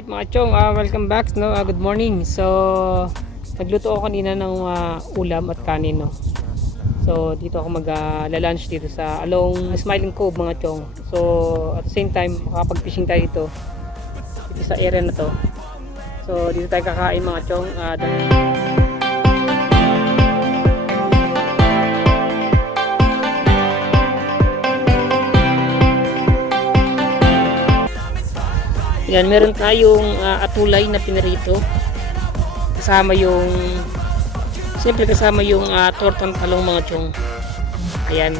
Alright mga chong, welcome back. No? Good morning. So, nagluto ako kanina ng ulam at kanin. No? So, dito ako mag-lunch dito sa along Smiling Cove mga chong. So, at the same time, makapag-fishing tayo dito sa area na to. So, dito tayo kakain mga chong. Yan, meron tayong atulay na pinirito. Kasama yung tortang talong mga chong. Ayan.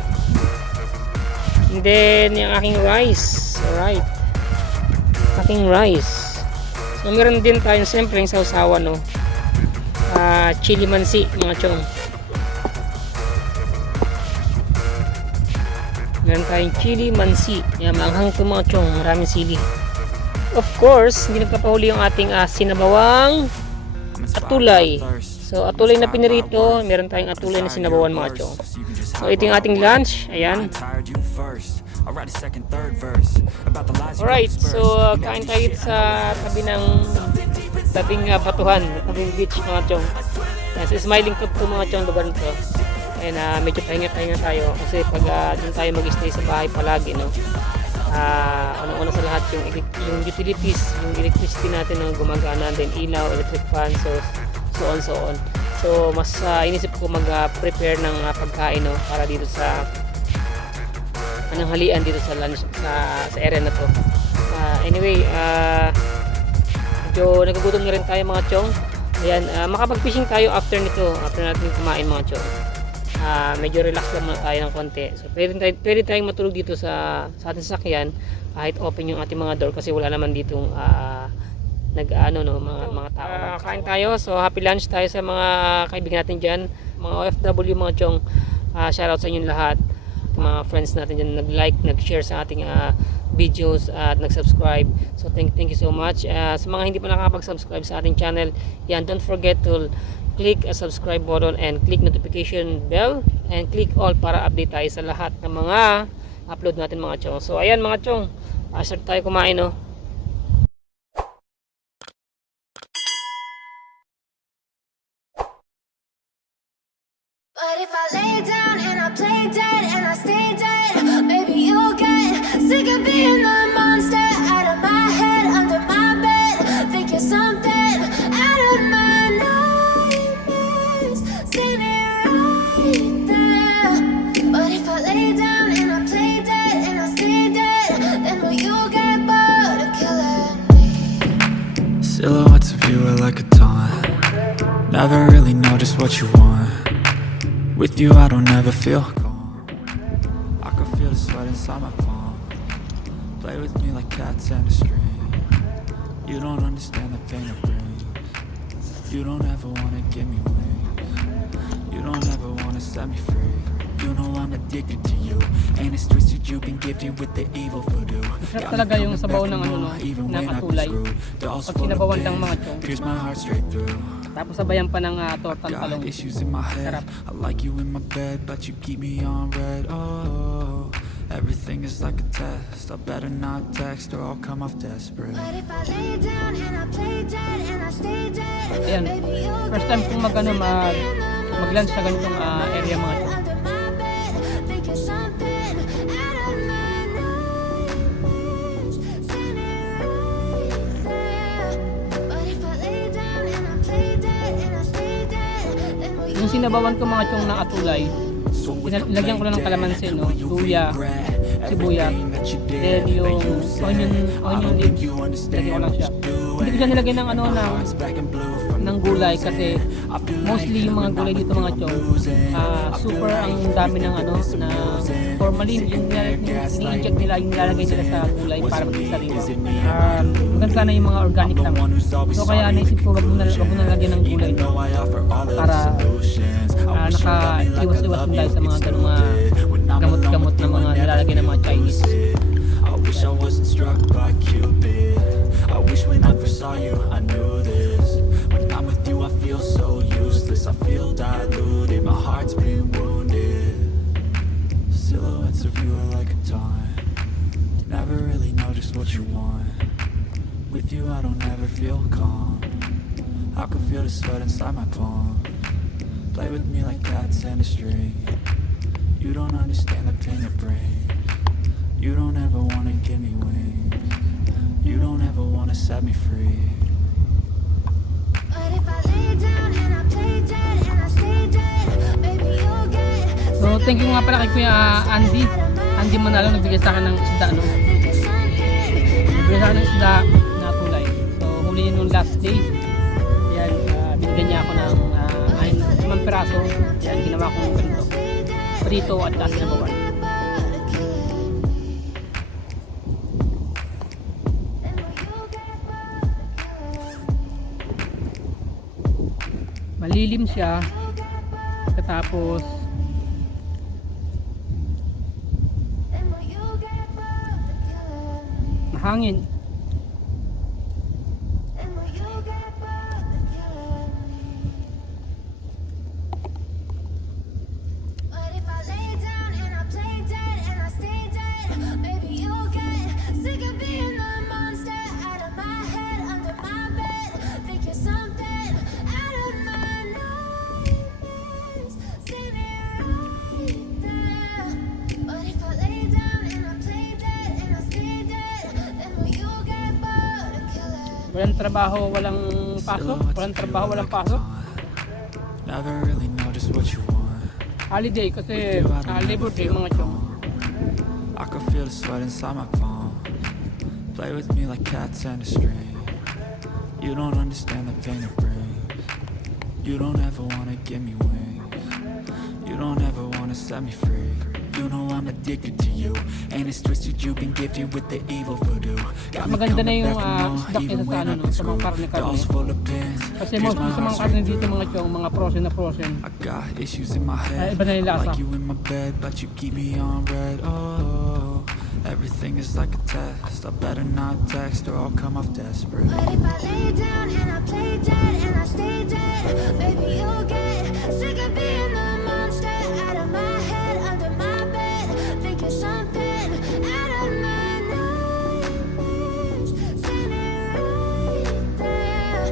And then yung aking rice. Alright. Aking rice. So meron din tayong siyempre yung sausawan, no. Chili mansi mga chong. Meron tayong chili mansi. Yan, maanghang ito mga chong. Maraming sili. Of course, hindi nagpapahuli yung ating sinabawang atulay. So, atulay na pinirito. Meron tayong atulay na sinabawan mga chong. So, ito yung ating lunch. Ayan. Alright, so kain tayo sa tabing batuhan, tabing beach mga chong. Sa Smiling Cove to mga chong, lugar nito. Ayan, medyo pahinga-pahinga tayo kasi pag dun tayo mag-stay sa bahay palagi, no. Una sa lahat yung utilities, yung electricity natin na gumagana, then ilaw, electric fan, so on. So mas inisip ko mag-prepare ng pagkain, no, para dito sa ananghalian dito sa lunch sa area na to. Anyway, medyo nagugutom na rin tayo mga chong. Ayan, makapag-fishing tayo after natin kumain mga chong. Medyo relax lang muna tayo ng konti. So pwede tayong matulog dito sa ating sasakyan kahit open yung ating mga door kasi wala naman ditong mga tao. Kain tayo. So happy lunch tayo sa mga kaibigan natin diyan, mga OFW mga chong. Shoutout sa inyo lahat. Mga friends natin diyan nag-like, nag-share sa ating videos at nag-subscribe. So thank you so much. Sa mga hindi pa nakakapag-subscribe sa ating channel, yan, don't forget to click a subscribe button and click notification bell and click all para update tayo sa lahat ng mga upload natin mga chong. So ayan mga chong, start tayo kumain, no. But if I lay down and I play dead and I stay dead, maybe you'll get sick of being the monster out of my head, under my bed. Think you're something out of my nightmares, standing right there. But if I lay down and I play dead and I stay dead, then will you get bored of killing me? Silhouettes of you are like a taunt. Never really know just what you want. With you I don't ever feel calm. I can feel the sweat inside my palm. Play with me like cats and a string. You don't understand the pain it brings. You don't ever wanna give me wings. You don't ever wanna set me free. You know I'm addicted to you, and it's twisted. You've been gifted with the evil voodoo. Masarap talaga yung sabaw ng ng atulay. Pag sinabawan lang mga chong. Pierce my heart straight through. Tapos sabayan pa ng tortang talong. Issues in my head. I like you in my bed, but you keep me on red. Oh, everything is like a test. I better not text or I'll come off desperate. But if I lay down and I play dead and I stay dead, Ayan, first time kong mag-lunch sa ganitong area mga chong. under my bed, think you're something out of my nightmares, standing right there. But if I lay down and I play dead and I stay dead, then will you Yung sinabawan ko mga chong ng atulay, nilagyan ko lang ng kalamansi, no, luya, sibuyas, then yung onion leaves, lagyan ko lang siya. Hindi ko siya nilagyan ng ng gulay kasi mostly yung mga gulay dito mga chong, super ang dami ng na formalin yung ni-inject nila, yung nilalagay nila sa gulay para maging sariwa. Maganda sana yung mga organic lang. So kaya naisip ko wag mo na lagyan ng gulay para naka-iwas-iwas din tayo sa mga ganung gamot-gamot na mga nilalagay ng mga Chinese. I wish I wasn't struck by Cupid. I wish when I first saw you I knew this. When I'm with you I feel so useless. I feel diluted, my heart's been wounded. Silhouettes of you are like a taunt. Never really know just what you want. With you I don't ever feel calm. I can feel the sweat inside my palm. Play with me like cats and a string. You don't understand the pain it brings. You don't ever wanna give me wings. You don't ever wanna set me free. But if I lay down and I play dead and I stay dead, maybe you'll get So thank you nga pala kay Kuya Andy. Andy Manalo nagbigay sa akin ng isda, no? Nagbigay sa akin ng isda na tulay. So huli yun nung last day. Yan, binigyan niya ako ng 5 piraso. Yan, ginawa ko ng ganito. Prito at sinabawan. Malilim siya. Katapos mahangin. But if I lay down and I play dead and I stay dead, maybe you'll get sick of being the monster out of my head, under my bed. Think you're something out of my nightmares. Standing right there. But if I lay down and I play dead and I stay dead, then will you get bored of killing? Walang trabaho, walang pasok. Walang trabaho, walang pasok. Never really know just what you want. Holiday kasi Labor Day mga chong. I can feel the sweat inside my palm. Play with me like cats and a string. You don't understand the pain it brings. You don't ever wanna give me wings. You don't ever wanna set me free. You know I'm addicted to you, and it's twisted. You've been gifted with the evil voodoo. Got me Maganda na coming yung back for more, isda even kaysa sa when ano, I've no, been sa mga screwed. karne-karne. Dolls full of pins. Kasi Here's most my sa mga heart karne straight dito through. mga chong, mga frozen na frozen. I got issues in my head. Iba na yung I lasa. like you in my bed, but you keep me on red. Oh, everything is like a test. I better not text or I'll come off desperate. But if I lay down and I play dead and I stay dead, maybe you'll get sick of being the monster out of my head, under my bed. Think you're something out of my nightmares. Standing right there.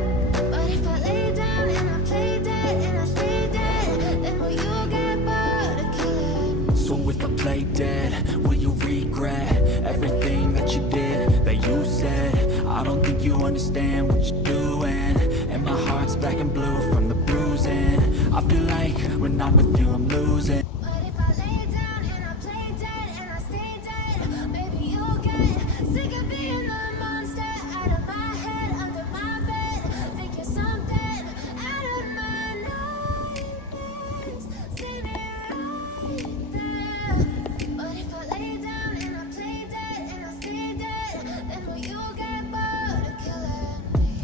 But if I lay down and I play dead and I stay dead, then will you get bored of killing? So if I play dead, will you regret everything that you did, that you said? I don't think you understand what you're doing, and my heart's black and blue from the bruising. I feel like when I'm with you I'm losing. But if I lay down and I play dead and I stay dead, maybe you'll get sick of being the monster out of my head, under my bed. Think you're something out of my nightmares. Standing right there. But if I lay down and I play dead and I stay dead, then will you get bored of killing me?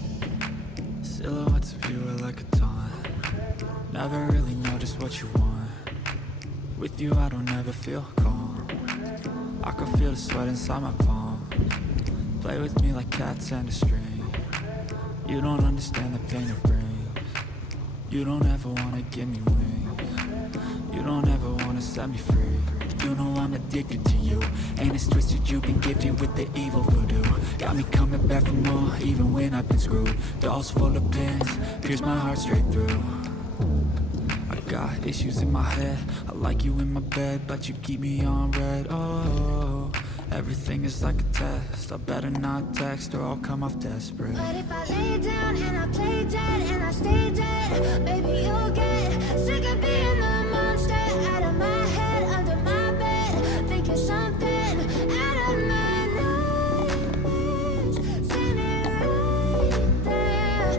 Silhouettes of you are like a taunt. Never really know just what you want. With you I don't ever feel calm. I can feel the sweat inside my palm. Play with me like cats and a string. You don't understand the pain it brings. You don't ever wanna give me wings. You don't ever wanna set me free. You know I'm addicted to you, and it's twisted. You've been gifted with the evil voodoo. Got me coming back for more, even when I've been screwed. Dolls full of pins, pierce my heart straight through. I got issues in my head. I like you in my bed, but you keep me on red. Oh, everything is like a test. I better not text or I'll come off desperate. But if I lay down and I play dead and I stay dead, maybe you'll get sick of being the monster out of my head, under my bed. Think you're something out of my nightmares. Standing right there.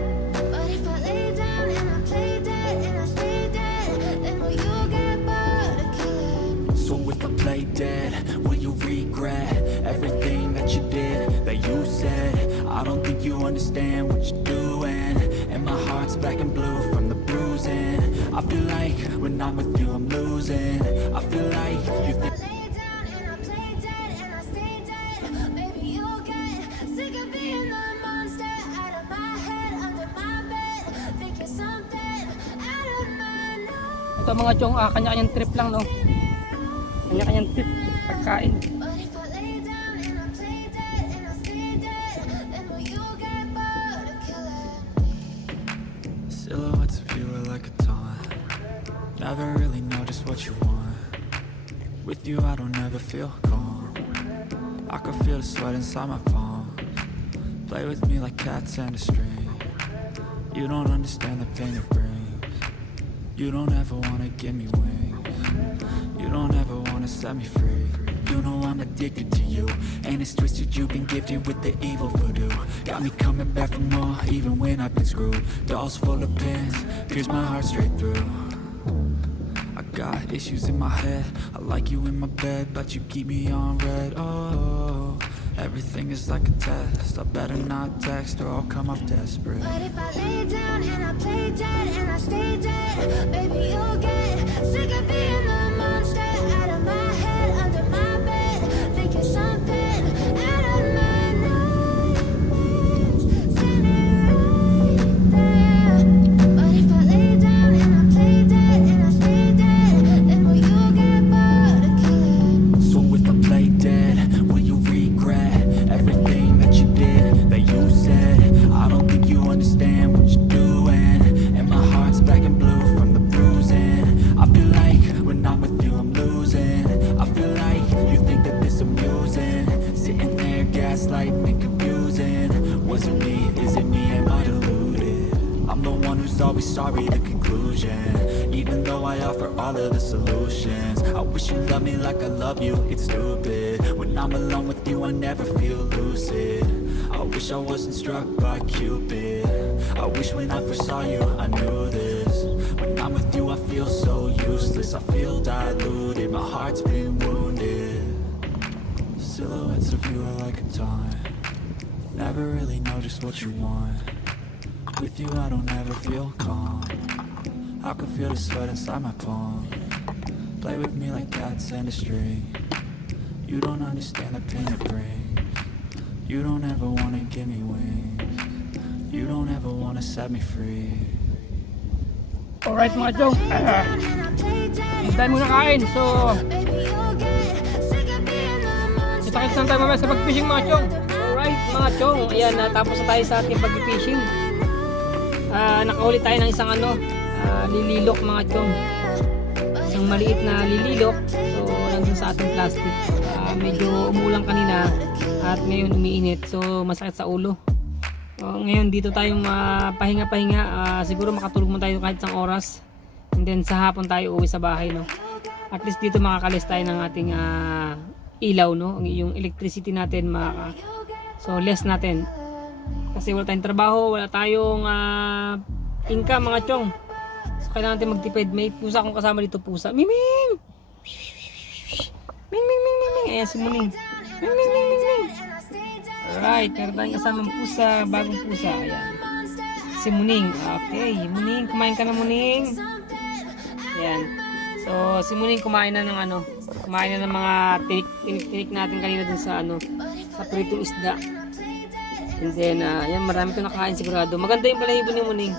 But if I lay down and I play dead and I stay dead, then will you get bored of killing? So if I play dead, will you regret everything that you did, that you said? I don't think you understand what you're doing, and my heart's black and blue from the bruising. I feel like when I'm with you I'm losing. I feel like you If I think lay down and I play dead and I stay dead, maybe you'll get sick of being the monster out of my head, under my bed. Think you're something out of my nightmares. Ito mga chong, kanya-kanyang trip lang, no? Kanya-kanyang trip, pagkain. But if I lay down and I play dead and I stay dead, then will you I don't ever feel calm. I can feel the sweat inside my palm. Play with me like cats and a string. You don't understand the pain it brings. You don't ever wanna give me wings. You don't ever wanna set me free. You know I'm addicted to you, and it's twisted. You've been gifted with the evil voodoo. Got me coming back for more, even when I've been screwed. Dolls full of pins, pierce my heart straight through. I got issues in my head. I like you in my bed, but you keep me on red. Oh, everything is like a test. I better not text or I'll come off desperate. But if I lay down and I play dead and I stay dead, baby, you'll get sick of being the monster out of my head, under my bed, thinking something out of my nightmares, standing right there. But if I lay down and I play dead and I stay dead, then will you get bored of killing? So if I play dead, will you regret everything that you did, that you said? I don't think you understand what you're doing, and my heart's black and blue from the bruising. I feel like when I'm with you I'm losing. I feel like you think that this amusing, sitting there gaslighting and confusing. Was it me? Is it me? Am I deluded? I'm the one who's always sorry, the conclusion, even though I offer all of the solutions. I wish you loved me like I love you, it's stupid. When I'm alone with you I never feel lucid. I wish I wasn't struck by Cupid. I wish when I first saw you I knew this. When I'm with you I feel so useless. I feel diluted, my heart's been wounded. Silhouettes of you are like a taunt. Never really know just what you want. With you I don't ever feel calm. I can feel the sweat inside my palm. Play with me like cats and a string. You don't understand the pain it brings. You don't ever wanna give me wings. You don't ever wanna set me free. Alright mga chong, tayo muna kain. So, kita-kits lang tayo mamaya sa pag-fishing mga chong. Alright mga chong, ayan, natapos na tayo sa ating pag-fishing. Nakahuli tayo ng isang lililok mga chong. Isang maliit na lililok. So, nandun sa ating plastic. Medyo umulang kanina at ngayon umiinit. So, masakit sa ulo. Ngayon dito tayong pahinga-pahinga, siguro makatulog mo tayo kahit isang oras, and then sa hapon tayo uwi sa bahay, no? At least dito makakalis tayo ng ating ilaw, no? Yung electricity natin so less natin kasi wala tayong trabaho, wala tayong income mga chong. So kailangan natin magtipid. May pusa akong kasama dito, pusa. Miming! Ming ming ming ming ming. Ayan si Muning. Ming ming ming ming ming. Alright, meron tayong kasamang pusa, bagong pusa. Ayan. Si Muning. Okay, Muning, kumain ka na Muning. Ayan. So, si Muning kumain na ng kumain na ng mga tinik natin kanina dun sa sa pritong isda. And then, ayan, marami ito nakain sigurado. Maganda yung balahibo ni Muning.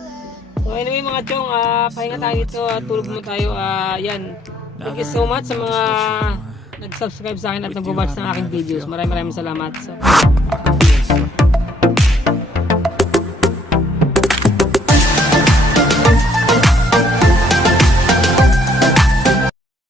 So, anyway mga chong, pahinga tayo dito at tulog mo tayo. Ayan. Thank you so much sa mga nag-subscribe sa akin at nag-watch ng aking videos. Maraming salamat. So,